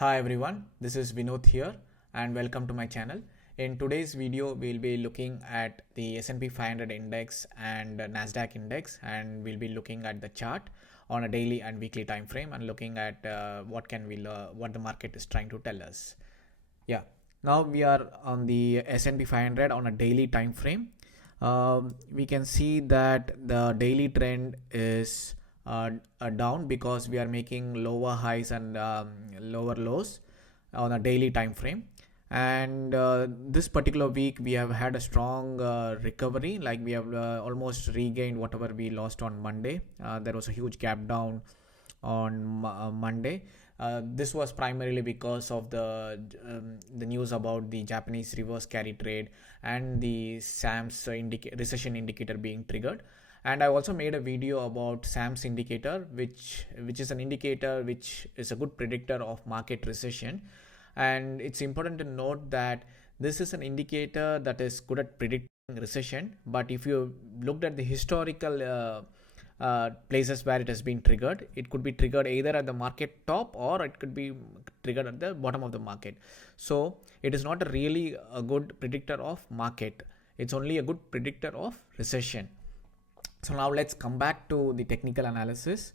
Hi everyone, this is Vinod here and welcome to my channel. In today's video, we'll be looking at the S&P 500 index and NASDAQ index, and we'll be looking at the chart on a daily and weekly time frame and looking at what the market is trying to tell us. Yeah, now we are on the S&P 500 on a daily time frame. We can see that the daily trend is down because we are making lower highs and lower lows on a daily time frame. And this particular week we have had a strong recovery, like we have almost regained whatever we lost on Monday. There was a huge gap down on Monday. This was primarily because of the news about the Japanese reverse carry trade and the SAM's recession indicator being triggered. And I also made a video about SAM's indicator, which is an indicator which is a good predictor of market recession. And it's important to note that this is an indicator that is good at predicting recession. But if you looked at the historical places where it has been triggered, it could be triggered either at the market top or it could be triggered at the bottom of the market. So it is not really a good predictor of market. It's only a good predictor of recession. So now let's come back to the technical analysis.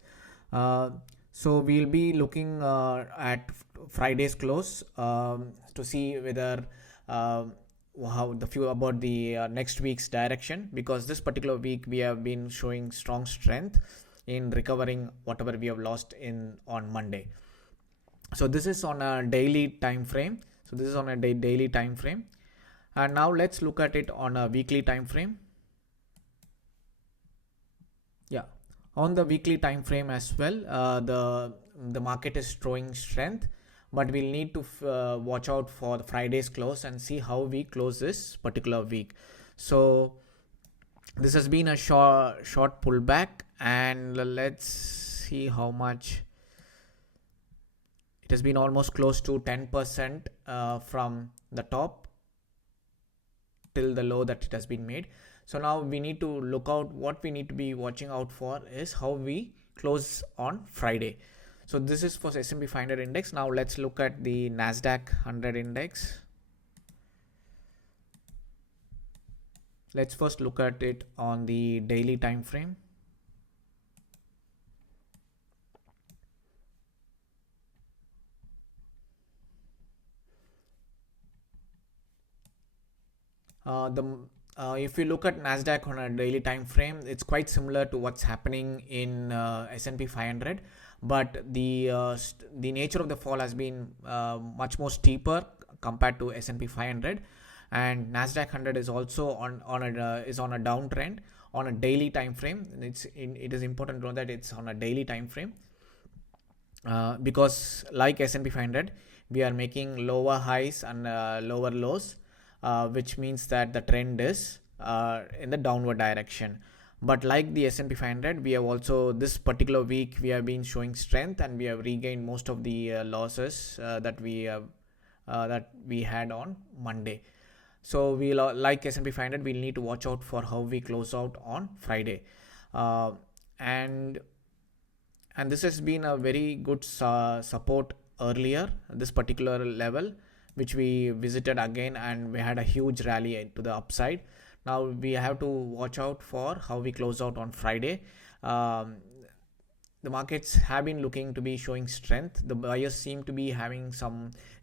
So we'll be looking at Friday's close to see whether how the few about the next week's direction, because this particular week we have been showing strong strength in recovering whatever we have lost on Monday. So this is on a daily time frame. So this is on a daily time frame, and now let's look at it on a weekly time frame. Yeah, on the weekly time frame as well, the market is showing strength, but we'll need to watch out for the Friday's close and see how we close this particular week. So this has been a short pullback, and let's see how much it has been. Almost close to 10% from the top till the low that it has been made. So now we need to look out. What we need to be watching out for is how we close on Friday. So this is for S&P 500 index. Now let's look at the NASDAQ 100 index. Let's first look at it on the daily time frame. If you look at NASDAQ on a daily time frame, it's quite similar to what's happening in S&P 500, but the nature of the fall has been much more steeper compared to S&P 500, and NASDAQ 100 is also on a downtrend on a daily time frame. It is important to know that it's on a daily time frame because like S&P 500, we are making lower highs and lower lows. Which means that the trend is in the downward direction. But like the S&P 500, we have also this particular week we have been showing strength, and we have regained most of the losses that we had on Monday. So we'll like S&P 500, we'll need to watch out for how we close out on Friday, and this has been a very good support earlier, this particular level, which we visited again, and we had a huge rally to the upside. Now we have to watch out for how we close out on Friday. The markets have been looking to be showing strength. The buyers seem to be having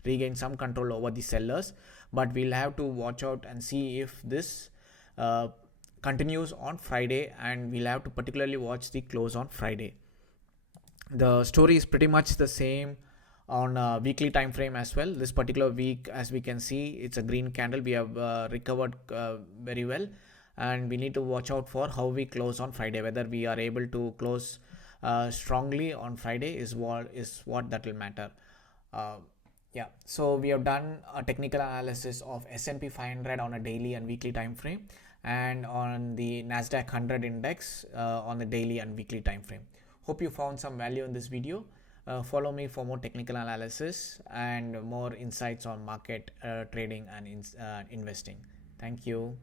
regain some control over the sellers, but we'll have to watch out and see if this continues on Friday, and we'll have to particularly watch the close on Friday. The story is pretty much the same on a weekly time frame as well. This particular week, as we can see, it's a green candle. We have recovered very well, and we need to watch out for how we close on Friday. Whether we are able to close strongly on Friday is what that will matter. Yeah, so we have done a technical analysis of S&P 500 on a daily and weekly time frame, and on the NASDAQ 100 index on the daily and weekly time frame. Hope you found some value in this video. Follow me for more technical analysis and more insights on market trading and investing. Thank you.